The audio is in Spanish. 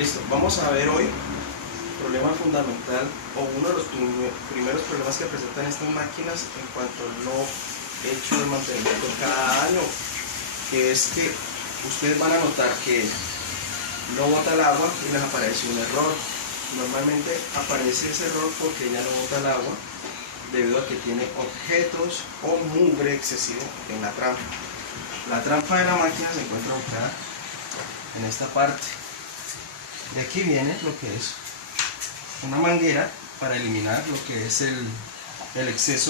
Listo, vamos a ver hoy el problema fundamental o uno de los primeros problemas que presentan estas máquinas en cuanto al no hecho de mantenimiento cada año, que es que ustedes van a notar que no bota el agua y les aparece un error. Normalmente aparece ese error porque ella no bota el agua debido a que tiene objetos o mugre excesivo en la trampa. La trampa de la máquina se encuentra ubicada en esta parte. De aquí viene lo que es una manguera para eliminar lo que es el exceso